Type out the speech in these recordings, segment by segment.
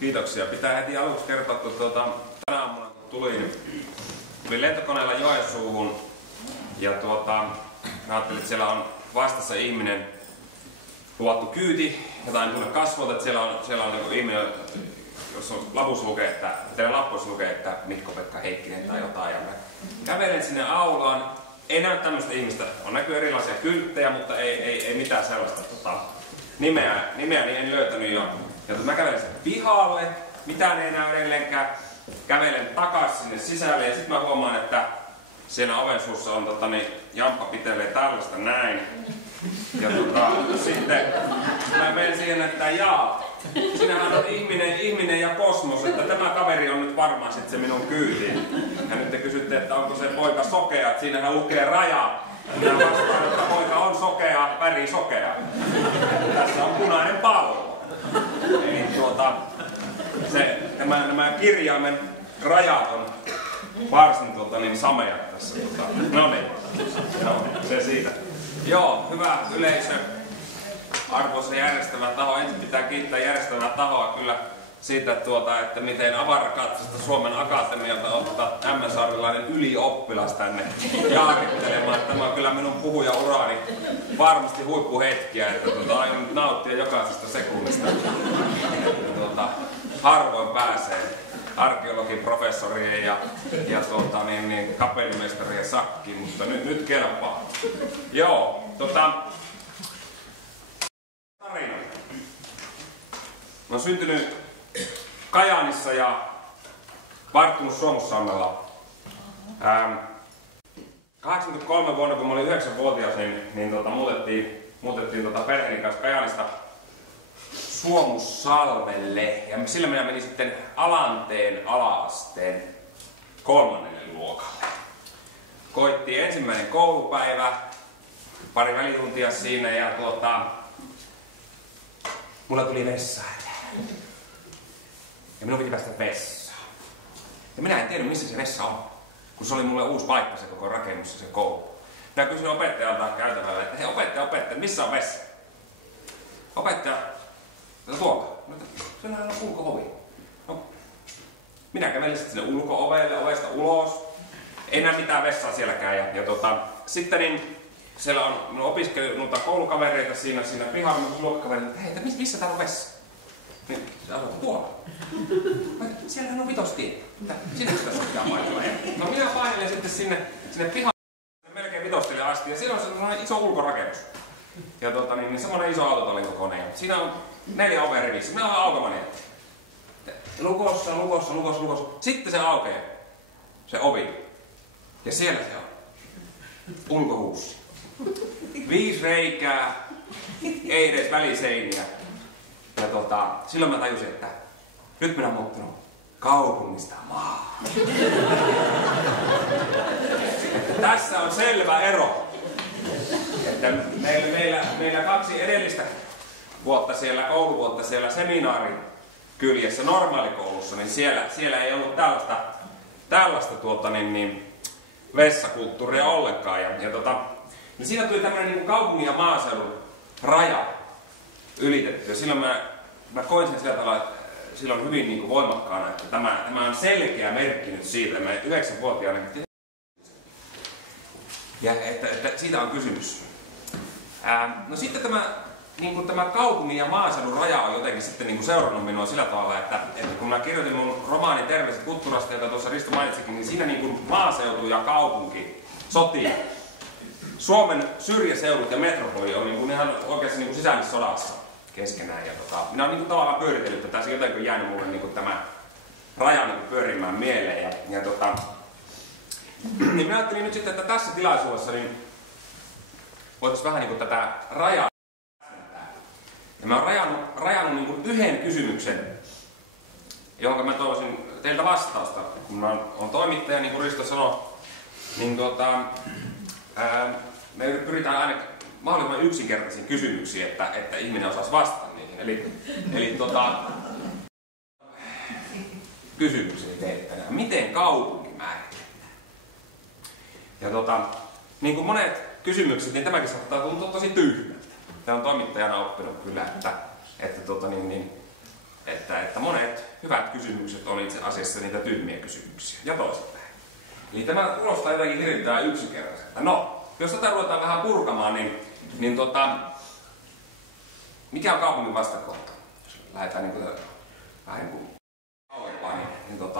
Kiitoksia. Pitää heti aluksi kertoa, että tänä aamuna kun tulin lentokoneella Joensuuhun ja mä ajattelin, että siellä on vastassa ihminen, luvattu kyyti, jotain tuonne kasvoilta, että siellä on niin ihminen, jos on lapussa lukee, että teidän lappuissa lukee, että Mikko-Pekka Heikkinen tai jotain. Ja mä kävelen sinne aulaan. Ei näy tämmöistä ihmistä. On näkyy erilaisia kylttejä, mutta ei mitään sellaista nimeä niin en löytänyt jo. Ja mä kävelen sen pihalle, mitään ei näy edelleenkään. Kävelen takaisin sinne sisälle ja sitten mä huomaan, että siinä oven suussa on jamppa pitelee tällaista näin. Ja sitten mä menen siihen, että sinähän on ihminen ja kosmos, että tämä kaveri on nyt varmaan sitten se minun kyyti. Ja nyt te kysytte, että onko se poika sokea, että siinähän lukee raja. Minä vastaan, että poika on sokea, väri sokea. Tässä on punainen pallo. Eli nämä kirjaimen rajat on varsin sameat tässä. No se siitä. Joo, hyvä yleisö. Arvoisa järjestävä taho. Ensin pitää kiittää järjestävää tahoa kyllä siitä, että miten avarakatsosta Suomen Akatemialta ottaa M-sarvilainen ylioppilas tänne jaakittelemaan. Tämä on kyllä minun puhujauraani varmasti huippuhetkiä, että aion nyt nauttia jokaisesta sekunnista. Harvoin pääsee arkeologin professorien ja kapellimestarien sakkiin, mutta nyt kelpaa. Joo, tarina. Mä oon syntynyt Kajaanissa ja varttunut Suomussalmella. 83 vuonna, kun mä olin 9-vuotias, niin muutettiin perheeni kanssa Kajaanista Suomussalmelle. Ja sillä minä menin sitten Alanteen ala-asteen 3. luokalle. Koitti ensimmäinen koulupäivä, pari välituntia siinä ja mulla tuli vessa. Ja minun piti päästä vessaan. Ja minä en tiedä missä se vessa on, kun se oli mulle uusi paikka se koko rakennus ja se koulu. Minä kysyin opettajalta käytävällä, että hei opettaja, missä on vessa? Opettaja, tuolla. Se on ulko-ovi. No, minä kävelin sitten sinne ulko-ovelle, ovesta ulos. Ei näe mitään vessaa sielläkään. Ja sitten niin, siellä on opiskellut koulukavereita siinä pihalla, mutta luokkavereita, että hei, missä täällä on vessa? Niin se asuu tuolla. Siellähän on vitostie. Sinne tässä pitää painella. No minä painelen sitten sinne pihalle melkein vitostielle asti ja siinä on sellainen iso ulkorakennus. Ja semmoinen iso autotallinkokone. Siinä on 4 ovea rivissä. Minä olen automanietti. Lukossa. Sitten se aukeaa. Se ovi. Ja siellä se on. Ulkohuussi. 5 reikää. Ei edes väliseiniä. Ja silloin mä tajusin, että nyt minä olen muuttunut kaupungista maahan. Tässä on selvä ero. Että meillä 2 edellistä kouluvuotta siellä seminaarikyljessä normaalikoulussa, niin siellä ei ollut tällaista vessakulttuuria ollenkaan. Niin siinä tuli tämmöinen niin kaupungin ja maaseudun raja ylitetty. Ja silloin mä koin sen sillä tavalla, että silloin hyvin voimakkaana, että tämä on selkeä merkki nyt siitä, että mä 9-vuotiaana ja että siitä on kysymys. No sitten tämä kaupungin ja maaseudun raja on jotenkin sitten seurannut minua sillä tavalla, että kun mä kirjoitin mun romaani Terveiset Kutturasta, jota tuossa Risto mainitsikin, niin siinä maaseutu ja kaupunki sotii. Suomen syrjäseudut ja metropoli on ihan oikeassa sisällissodassa keskenään. Ja minä olen tavallaan pyöritellyt, että tässä jotenkin jäänyt mulle tämä raja pyörimään mieleen. Niin minä ajattelin nyt sitten, että tässä tilaisuudessa niin voitaisiin vähän tätä rajaa. Ja mä olen rajannut yhden kysymyksen, johon mä toivoisin teiltä vastausta. Kun mä olen toimittaja, niin kuin Risto sanoi, niin me pyritään aina mahdollisimman yksinkertaisiin kysymyksiin, että ihminen osaisi vastata niihin. Eli kysymyksiä teiltä. Miten kaupunki määritellään? Ja niin kuin monet kysymykset, niin tämäkin saattaa tuntua tosi tyhmältä. Tämä on toimittajana oppinut kyllä, että monet hyvät kysymykset on itse asiassa niitä tyhmiä kysymyksiä. Ja toisinpäin. Eli tämä kuulostaa jotenkin hirvittävän yksinkertaiselta. No, jos tätä ruvetaan vähän purkamaan, niin mikä on kaupungin vastakohta? Jos lähdetään vähän kauempaa, niin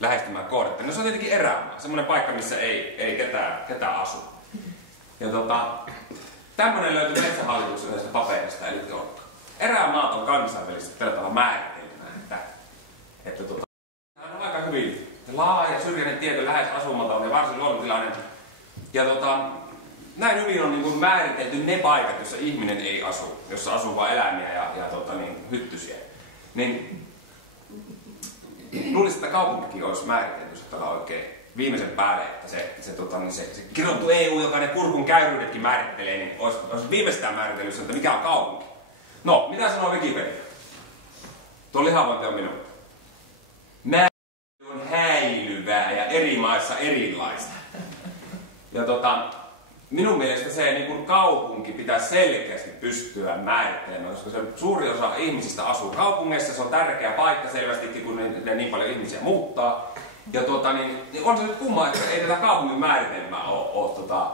lähestymään kohdetta. No se on tietenkin erämaa, semmoinen paikka, missä ei ketään asu. Ja tämmöinen löytyy Metsähallituksen näistä paperista, eli erämaat on kansainvälisesti tällä tavalla määritelmää, että tämä on aika hyvin laaja, syrjäinen tieto, lähes asumaton ja varsin luonnontilainen. Ja näin hyvin on niin määritelty ne paikat, joissa ihminen ei asu, jossa asuu vain eläimiä ja hyttysiä. Niin luulisin, että kaupunkikin olisi määritelty oikein viimeisen päälle, että se kirjoittu EU, joka ne kurkun käyryydetkin määrittelee, niin olisi viimeistään määritellyt, että mikä on kaupunki. No, mitä sanoo Wikipedia? Tuo lihavointi on minun. Määritelty on häilyvää ja eri maissa erilaista. Ja minun mielestä se niin kaupunki pitää selkeästi pystyä määrittelemään, koska se suuri osa ihmisistä asuu kaupungeissa, se on tärkeä paikka selvästikin, kun niin paljon ihmisiä muuttaa. Ja niin on se nyt kumma, että ei tätä kaupungin määritelmää ole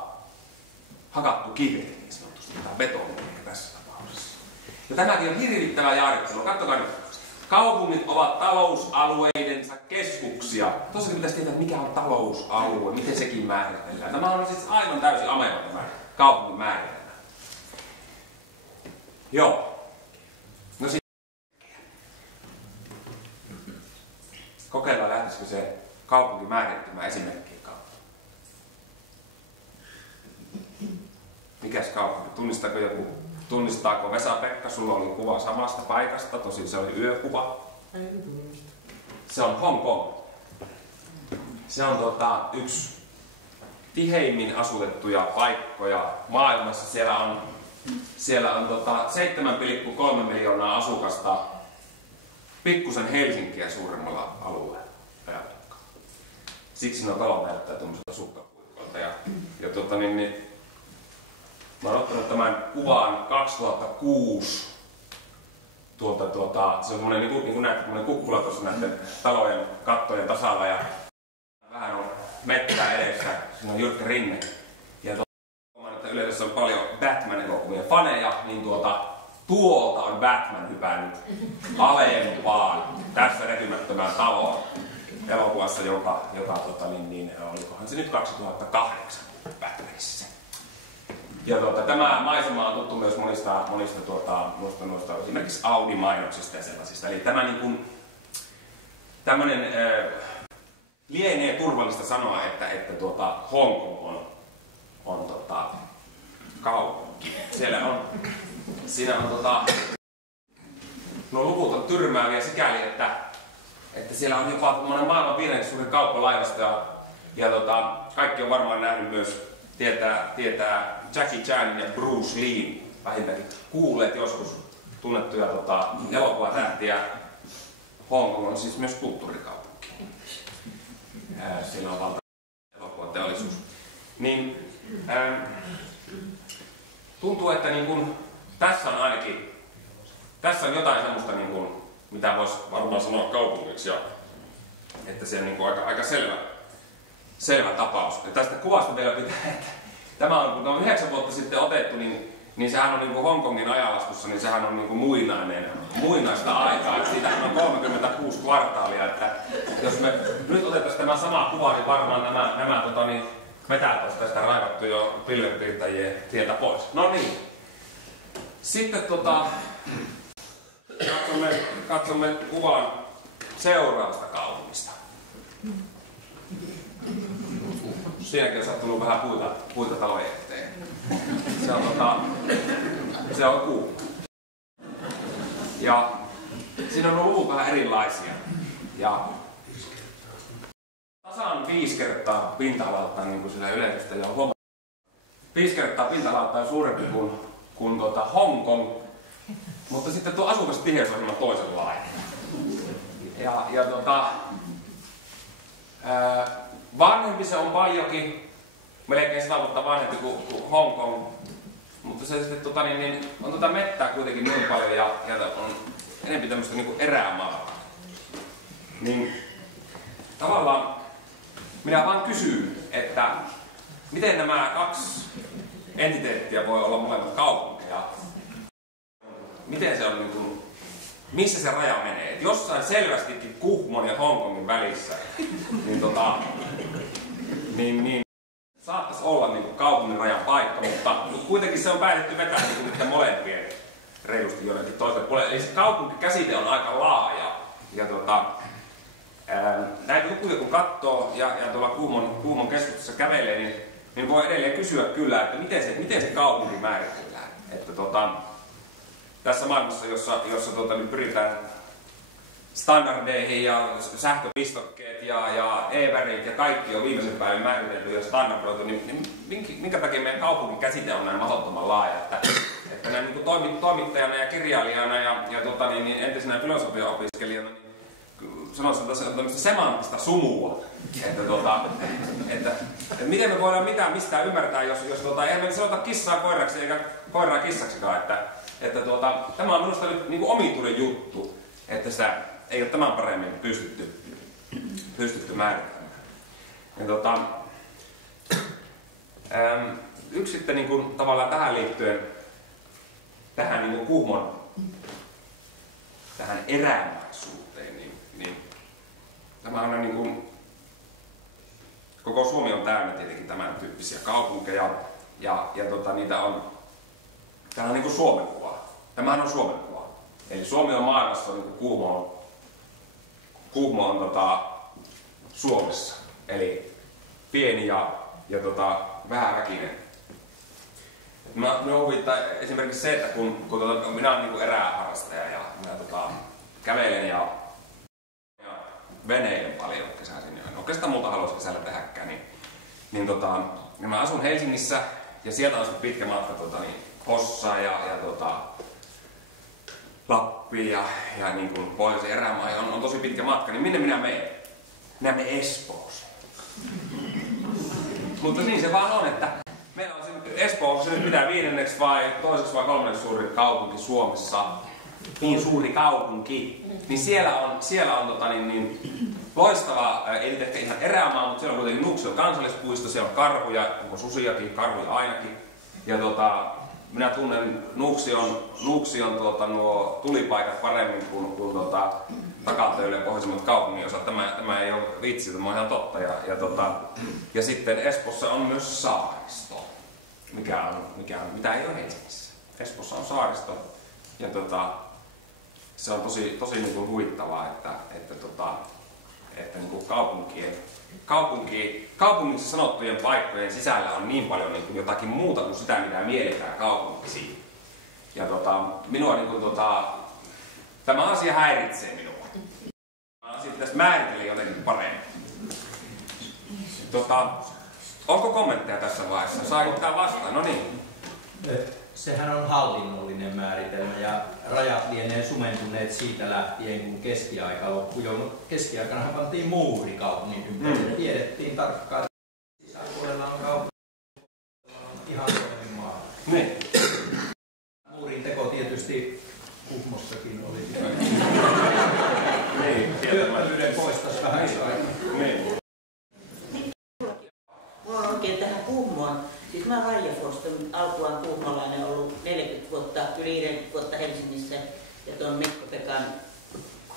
hakattu kiveen niin sanotusti, tai betonia tässä tapauksessa. Ja tämäkin on hirvittävä jarruttelu. Katsokaa nyt. Kaupungit ovat talousalueidensa keskuksia. Tosiaan pitäisi tietää, mikä on talousalue, miten sekin määritellään. Tämä on siis aivan täysin ameva tämä kaupungin määritelmä. Joo. No sitten. Kokeillaan, lähtisikö se kaupunki määrittämään esimerkkien kautta. Mikäs kaupunki? Tunnistaako joku? Tunnistaako Vesa-Pekka? Sulla oli kuva samasta paikasta, tosin se oli yökuva. Se on Hong Kong. Se on yksi tiheimmin asutettuja paikkoja maailmassa. Siellä on 7,3 miljoonaa asukasta pikkusen Helsinkiä suuremmalla alueella. Siksi nuo talot näyttää tuommoiselta sukkapuikoilta. Mä oon ottanut tämän kuvan 2006. Se on semmonen niin kuin näette, kukkula tuossa näiden talojen kattojen tasalla ja vähän on mettää edessä. Siinä on jyrkkä rinne. Ja että yleensä on paljon Batman-elokuvien faneja, niin tuolta on Batman hypännyt alempaan tässä näkymättömään taloon elokuvassa, joka olikohan se nyt 2008 Batmanissa. Ja tämä maisema on tuttu myös monista esimerkiksi Audi-mainoksista ja sellaisista. Eli tämmöinen lienee turvallista sanoa, että Hong Kong on kaupunki. Siinä on nuo luvut on tyrmääviä sikäli, että siellä on jopa maailman 5. suurin kauppalaivasto ja kaikki on varmaan nähnyt myös tietää Jackie Chanin ja Bruce Leen vähintäänkin kuulleet joskus tunnettuja elokuvatähtiä. Hong Kong on siis myös kulttuurikaupunki. Siellä on valtava elokuvateollisuus. Niin, tuntuu, että tässä on jotain semmoista, mitä voisi varmaan sanoa kaupungiksi, ja että se on aika selvä tapaus. Ja tästä kuvasta vielä pitää, että tämä on, kun on 9 vuotta sitten otettu, niin sehän on Hongkongin ajanlaskussa, niin sehän on muinaista aikaa. Että siitä on 36 kvartaalia, että jos me nyt otettaisiin tämä sama kuva, niin varmaan nämä metät olisi tästä raivattu jo pilvenpiirtäjien tieltä pois. No niin. Sitten katsomme kuvan seuraavasta kaupungista. Siinäkin on sattunut vähän puita talojen eteen. Se on Kuopio. Ja siinä on luvut vähän erilaisia. Ja tasan 5 kertaa pinta-alaltaan, niin kuin sillä yleisesti on huomannut. 5 kertaa pinta-alaltaan suurempi kuin Hong Kong. Mutta sitten tuo asukastiheys on hieman toisenlainen. Vanhempi se on paljonkin, melkein 100 vuotta vanhempi kuin Hong Kong. Mutta se sitten on mettää kuitenkin niin paljon ja on enemmän tämmöistä erämaata. niin tavallaan minä vaan kysyn, että miten nämä kaksi entiteettiä voi olla molemmat kaupunkeja. Miten se on niin kuin, missä se raja menee? Et jossain selvästikin Kuhmon ja Hongkongin välissä, niin saattaisi olla niin kuin kaupungin rajan paikka, mutta kuitenkin se on päätetty vetää niin kuin molempien reilusti jonnekin toiselle puolelle. Eli se kaupunkikäsite on aika laaja. Ja näitä lukuja kun katsoo ja tuolla Kuhmon keskustassa kävelee, niin voi edelleen kysyä kyllä, että miten se kaupunki määritellään. Että tässä maailmassa, jossa nyt pyritään standardeihin ja sähköpistokkeet ja e-värit ja kaikki on viimeisen päälle määritelty ja standardoitu, niin minkä takia meidän kaupunkikäsite on näin mahdottoman laaja, että näin niin kuin toimittajana ja kirjailijana ja entisenä filosofian opiskelijana niin sanoisin, että se on tämmöistä semanttista sumua, että miten me voidaan mistään ymmärtää, jos eihän me sanota kissaa koiraksi eikä koiraa kissaksikaan, että tämä on minusta nyt niin kuin omituinen juttu, että sitä ei ole tämän paremmin pystytty määrittämään. Yksi sitten niin kuin, tavallaan tähän liittyen, tähän niin kuin Kuhmon tähän erämaisuuteen, niin tämä on niin kuin, koko Suomi on täynnä tietenkin tämän tyyppisiä kaupunkeja ja niitä on, tämä on niin kuin Suomen kuva. Tämähän on Suomen kuva. Eli Suomi on maailmassa niin kuin Kuhmo on Suomessa. Eli pieni ja vähäväkinen. Minä huvittaa esimerkiksi se, että kun minä olen niin eräharrastaja ja minä kävelen ja veneilen paljon kesäisin. Oikeastaan muuta haluaisin kesällä tehdäkään. Niin mä asun Helsingissä ja sieltä on sitten pitkä matka Hossaan ja Lappiin ja niin kuin pohjoisen erämaihin on tosi pitkä matka, niin minne minä menen? Minä menen Espooseen. Mutta niin se vaan on, että meillä on Espoo, se nyt pitää 5. vai 2. vai 3. suuri kaupunki Suomessa. Niin suuri kaupunki. Niin siellä on loistava, ei nyt ehkä ihan erämaa, mutta siellä on kuitenkin Nuuksion kansallispuisto, siellä on karhuja, onko susiakin, karhuja ainakin. Ja minä tunnen Nuuksion nuo tulipaikat paremmin kuin Takatöylle ja pohjoisemmat kaupungin osat. Tämä ei ole vitsi, tämä on ihan totta. Ja sitten Espoossa on myös saaristo, mitä ei ole Helsingissä. Espoossa on saaristo ja se on tosi niin kuin huvittavaa, että niin kuin kaupungissa sanottujen paikkojen sisällä on niin paljon niin kuin jotakin muuta kuin sitä, mitä mielletään kaupungiksi. Ja minua niin kuin, tämä asia häiritsee minua. Asia pitäisi määritellä jotenkin paremmin. Onko kommentteja tässä vaiheessa? Saanko pitää vastata? No niin. Sehän on hallinnollinen määritelmä ja rajat lienee sumentuneet siitä lähtien, kun keskiaika loppui. Keskiaikana pantiin muuri kaupungin ympärille ja tiedettiin tarkkaan, että sisäpuolella on kaupunki, ihan toinen maa. Niin. Muurin teko tietysti Kuhmossakin oli. Työttömyyden poistaisi vähän aikaa. Niin. Mulla on oikein tähän Kuhmoon. Siis mä oon Raija Forston, alkuaan kuhmolainen, ollut 40 vuotta, yli 40 vuotta Helsingissä ja tuon Mikko-Pekan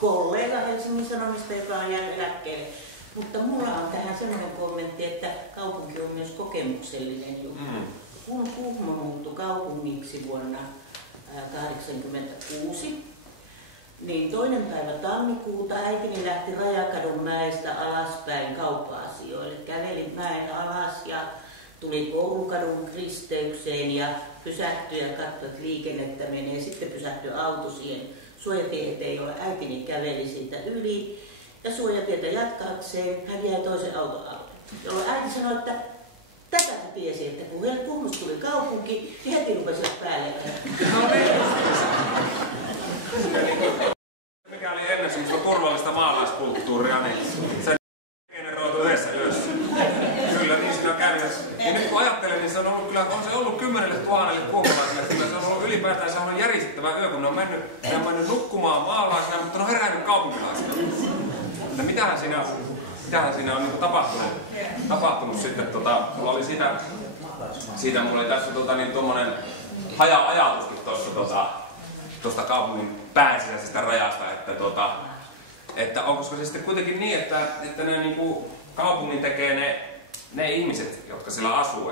kollega Helsingin Sanomista, joka on jäänyt eläkkeelle. Mutta mulla on tähän sellainen kommentti, että kaupunki on myös kokemuksellinen juttu. Kun Kuhmo muuttui kaupungiksi vuonna 1986, niin 2. päivä tammikuuta äitini lähti Rajakadun mäestä alaspäin kauppa-asioille. Kävelin mäen alas ja tuli Koulukadun risteykseen ja pysähtyi ja katsoi, että liikennettä menee. Sitten pysähtyi auto siihen suojatie eteen, jolla äitini käveli siitä yli. Ja suojatietä jatkaakseen hän jäi toisen auton alle. Jolloin äiti sanoi, että tätä hän tiesi, että kun Kuhmosta tuli kaupunki, niin heti rupesi päälle. Mikä oli ennen semmoista turvallista maalaiskulttuuria, niin se generoitu yhdessä yössä. Kyllä, niin siinä kävi. Ja nyt kun ajattelen, niin se on ollut kyllä, on se ollut 10 000 kuhmolaisille. Kyllä se on ollut ylipäätään, se on ollut järisyttävä yö, kun ne on mennyt nukkumaan maalaisina, mutta ne on herännyt kaupunkilaisina. että mitähän siinä on niin tapahtunut sitten. Mulla oli siitä mulla oli tässä tuommoinen haja-ajatuskin tuosta kaupungin pääsisäisestä rajasta, että onko se sitten kuitenkin niin, että ne niinku kaupungin tekee ne ihmiset, jotka siellä asuu,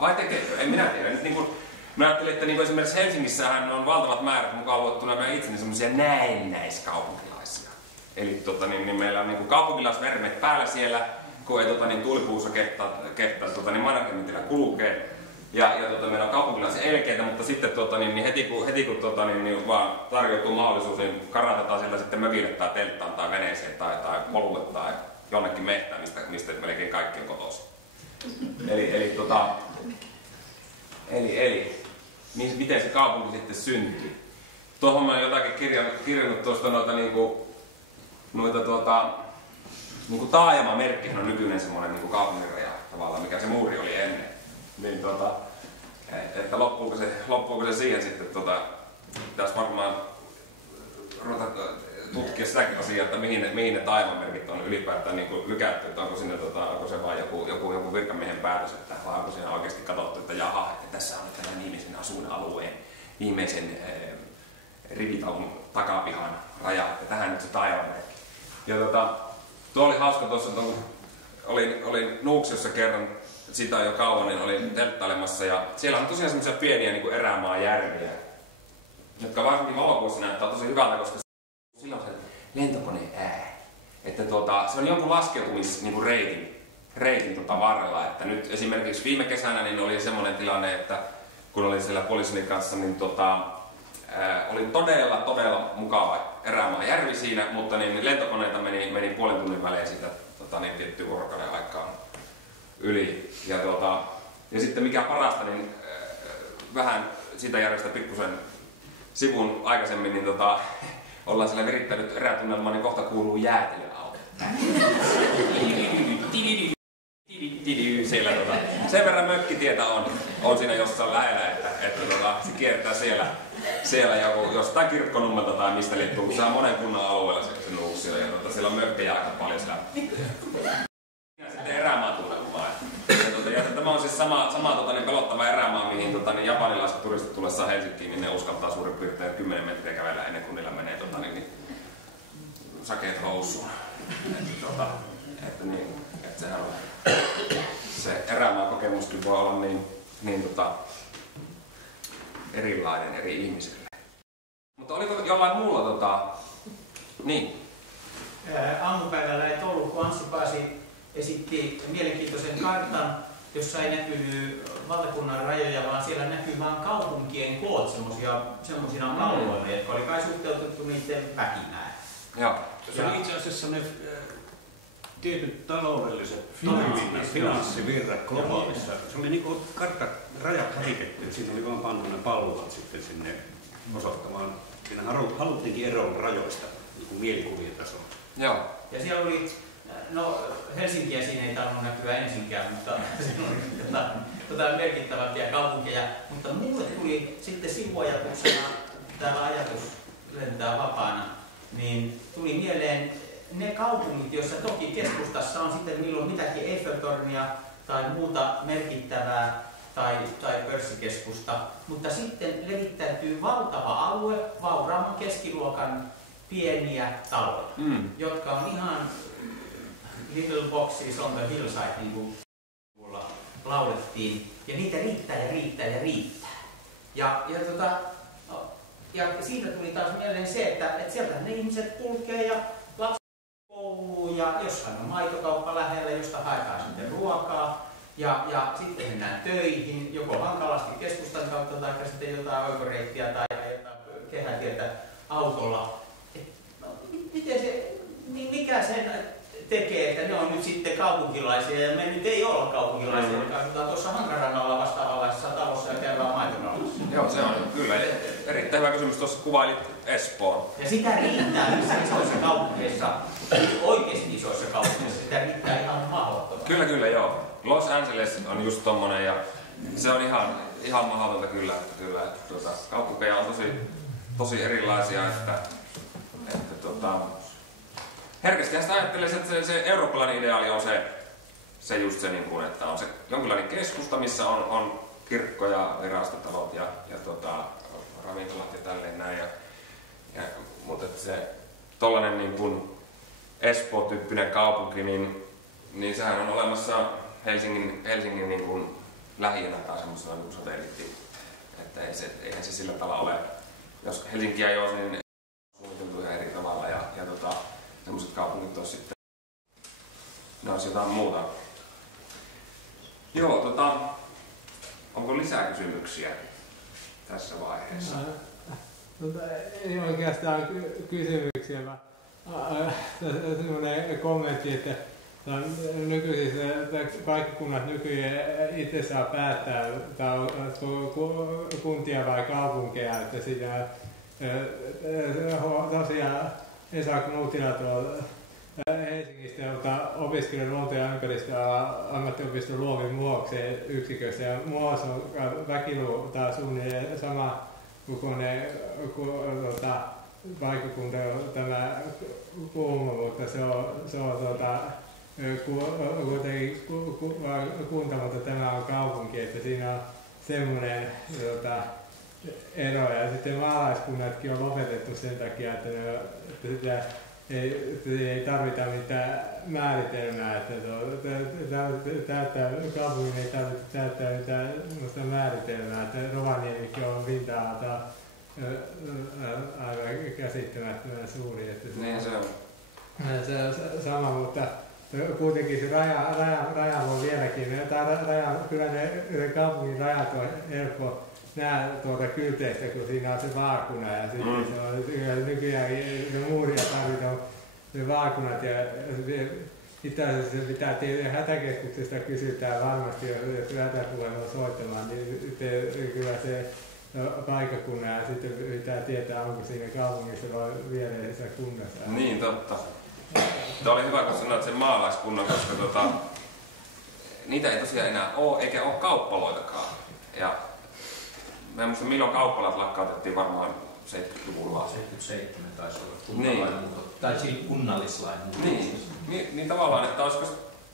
vai tekeekö? En minä tiedä. Nyt niinku, mä ajattelin, että niinku esimerkiksi Helsingissähän on valtavat määrät mukaan luettuna meidän itseni semmoisia näennäiskaupunkilaisia. Eli niin meillä on niinku kaupunkilaisvermeet päällä siellä, kun ei tuulipuussa kehtaa Mannerheimintila kulkee. Ja meillä on kaupunkilaisia elkeitä, mutta sitten heti kun vaan tarjoutuu mahdollisuus, niin karatetaan siellä sitten mökille tai telttaan tai veneeseen tai polulle tai jonnekin mehtään, mistä melkein kaikki on kotoisin. Eli miten se kaupunki sitten syntyy? Tuohon mä oon jotakin kirjannut tuosta niinku taajamamerkkihän on nykyinen semmoinen niinku kaupunkiraja tavallaan, mikä se muuri oli ennen. Niin että loppuuko se siihen sitten, pitäisi varmaan tutkia sitäkin asiaa, että mihin ne taajamamerkit on ylipäätään niin lykätty, että onko se vain joku virkamiehen päätös, että vai onko siinä oikeasti katsottu, että jaha, että tässä on tämän viimeisen asuinalueen viimeisen rivitalon takapihan raja, että tähän nyt se taajamamerkki. Ja tuo oli hauska tuossa, kun olin Nuuksiossa kerran, siitä on jo kauan, niin olin telttailemassa ja siellä on tosiaan semmoisia pieniä niin kuin erämaajärviä, jotka varsinkin valokuussa näyttää tosi hyvältä, koska silloin se lentokoneen ääni. Että se on jonkun laskeutumisreitin varrella, että nyt esimerkiksi viime kesänä niin oli semmoinen tilanne, että kun olin siellä poliisini kanssa, niin oli todella mukava erämaajärvi siinä, mutta niin lentokoneita meni puolen tunnin välein siitä tiettyä vuorokauden aikaa yli. Ja sitten mikä parasta, niin vähän siitä järjestä pikkusen sivun aikaisemmin, niin ollaan siellä virittänyt erätunnelmaa, niin kohta kuuluu jäätelöauto. Siellä sen verran mökkitietä on siinä jossain lähellä, että se kiertää siellä joku, jostain Kirkkonummelta tai mistä liittyy, kun se on monen kunnan alueella se Nuuksio ja siellä on mökkejä aika paljon siellä. Sitten erämaatunnelmaa. Ja tämä on siis sama pelottava erämaa, mihin japanilaiset turistit tullessaan Helsinkiin, niin ne uskaltaa suurin piirtein 10 metriä kävellä ennen kuin niillä menee sakeet housuun. Että sehän on se erämaa kokemuskin voi olla niin erilainen eri ihmisille. Mutta oliko jollain muulla niin? Aamupäivällä ei ollut, kun Anssi esitti mielenkiintoisen kartan, jossa ei näkynyt valtakunnan rajoja, vaan siellä näkyy vain kaupunkien koot semmoisina alueilla, jotka oli kai suhteutettu niiden väkimään. Joo. Se oli itse asiassa ne tietyt taloudelliset toiminnat, finanssivirrat globaalissa. Se oli niin kuin rajat hävitetty, siinä oli vain pantu ne palluvat sitten sinne osoittamaan. Siinä haluttiinkin eroon rajoista niin mielikuvien tasolla. Joo. Ja siellä oli, Helsinkiä siinä ei tarvinnut näkyä ensinkään, mutta siinä oli merkittävämpiä kaupunkeja. Mutta mulle tuli sitten sivuajatuksena, täällä ajatus lentää vapaana, niin tuli mieleen ne kaupungit, joissa toki keskustassa on sitten milloin mitäkin Eiffeltornia tai muuta merkittävää tai pörssikeskusta, mutta sitten levittäytyy valtava alue, vauraamman keskiluokan pieniä taloja, jotka on ihan little boxes on the hillside, niin kuin laulettiin, ja niitä riittää ja riittää ja riittää. Ja siitä tuli taas mieleen se, että sieltä ne ihmiset kulkee ja lapset kouluun ja jossain on maitokauppa lähellä, josta haetaan sitten ruokaa. Ja sitten mennään töihin, joko hankalasti keskustan kautta tai sitten jotain oikoreittiä tai jotain kehätietä autolla. Mikä sen tekee, että ne on nyt sitten kaupunkilaisia ja me nyt ei olla kaupunkilaisia, joka asutaan tuossa Hankarannalla vastaavanlaisessa talossa ja käydään maitokaupassa. Joo, se on kyllä erittäin hyvä kysymys. Tuossa kuvailit Espoon. Ja sitä riittää missä isoissa kaupungeissa, oikeasti isoissa kaupungeissa, sitä riittää ihan mahdottomasti. Kyllä, joo. Los Angeles on just tommonen ja se on ihan mahdotonta kyllä, että kaupunkeja on tosi erilaisia, että herkästi sitä ajattelee, että se eurooppalainen ideaali on se just se, niin kuin, että on se jonkinlainen keskusta, missä on kirkko ja virastotalot ja ravintolat ja tälleen näin. Mutta se tollainen niin kuin Espoo-tyyppinen kaupunki, niin sehän on olemassa Helsingin niin kuin lähiönä tai semmoisena niin satelliitti. Että eihän se sillä tavalla ole. Jos Helsinkiä ei ole, niin suunniteltu ihan eri tavalla ja semmoiset kaupungit on sitten, ne olisi jotain muuta. Joo, onko lisää kysymyksiä tässä vaiheessa? Ei oikeastaan kysymyksiä, vaan sellainen kommentti, että nykyisissä paikkakunnat nykyään itse saa päättää, kuntia vai kaupunkeja, että siinä tosiaan Esa Knutila tuolla Helsingistä, jota opiskelin luonto- ja ympäristöalan ammattiopiston Luovin Muhoksen yksikössä, ja Muhos on väkiluku taas suunnilleen sama kokoinen paikkakunta tämä Kuuma, mutta se on kuitenkin kunta, mutta tämä on kaupunki, että siinä on semmoinen ero. Ja sitten maalaiskunnatkin on lopetettu sen takia, että sitä ei tarvita mitään määritelmää, että kaupungin ei tarvitse täyttää mitään määritelmää, että Rovaniemikin on pinta-alalta aivan käsittämättömän suuri. Että se on sama, mutta kuitenkin se raja voi vieläkin, kyllä ne kaupungin rajat on helppo nähdä tuolta kylteistä, kun siinä on se vaakuna ja sitten se on nykyään muuria tarvitaan ne vaakunat ja itse asiassa se pitää tietää, hätäkeskuksesta kysytään varmasti, jos hätäpuhelua soittamaan, niin kyllä se paikkakunnan ja sitten pitää tietää, onko siinä kaupungissa vai viereisessä kunnassa. Niin, totta. Tämä oli hyvä, kun sanoit sen maalaiskunnan, koska niitä ei tosiaan enää ole, eikä ole kauppaloitakaan. Ja mä en muista milloin kauppalat lakkautettiin, varmaan 70-luvulla. 77 taisi olla tai siinä kunnallislain muutos. Niin tavallaan, että olisiko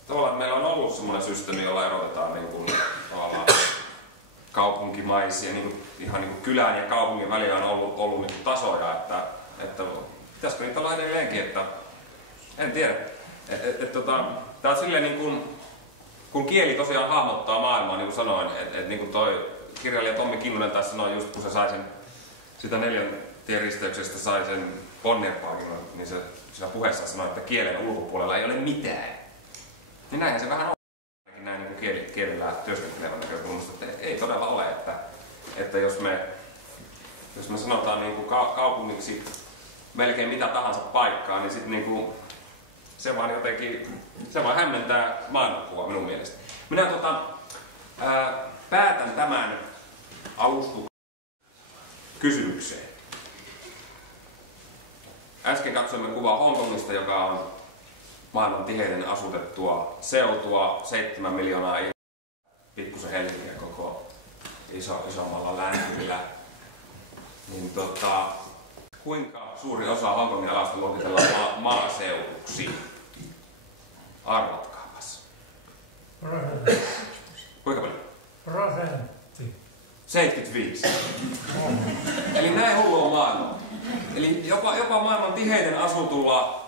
tavallaan, että meillä on ollut semmoinen systeemi, jolla erotetaan niin kuin, tavallaan kaupunkimaisia, niin kuin, ihan niin kuin kylän ja kaupungin välillä on ollut niin kuin tasoja, että pitäisikö niitä olla edelleenkin, että en tiedä. Tää on silleen niin kuin, kun kieli tosiaan hahmottaa maailmaa, niin kuin sanoin, että niin kuin toi kirjailija Tommi Kinnunen taas sanoi just, kun se sai sitä 4 tien risteyksestä sai sen Bonnier-palkinnon, niin se siinä puheessa sanoi, että kielen ulkopuolella ei ole mitään. Niin näinhän se vähän on, näin niin kuin kielellä työskentelevän näkökulmasta, että ei todella ole, että jos me sanotaan niin kuin kaupungiksi melkein mitä tahansa paikkaa, niin sitten niin kuin se vaan hämmentää maailmankuvaa minun mielestä. Minä päätän tämän alustuksen kysymykseen. Äsken katsoimme kuvaa Hongkongista, joka on maailman tiheiten asutettua seutua, 7 miljoonaa ihmistä, pikkusen Helsinkiä koko isommalla lämpöllä. Niin kuinka suuri osa Hongkongin alasta luokitellaan maaseuduksi? Arvatkaapas. Kuinka paljon? Prosentti. 75. Eli näin hullu on maailma. Eli jopa maailman tiheiten asutulla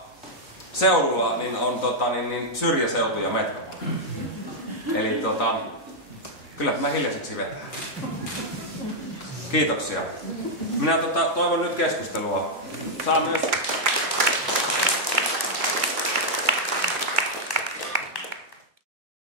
seudulla niin on syrjäseutu ja metropolia. Eli kyllä tämä hiljaiseksi vetää. Kiitoksia. Minä toivon nyt keskustelua. Saan myös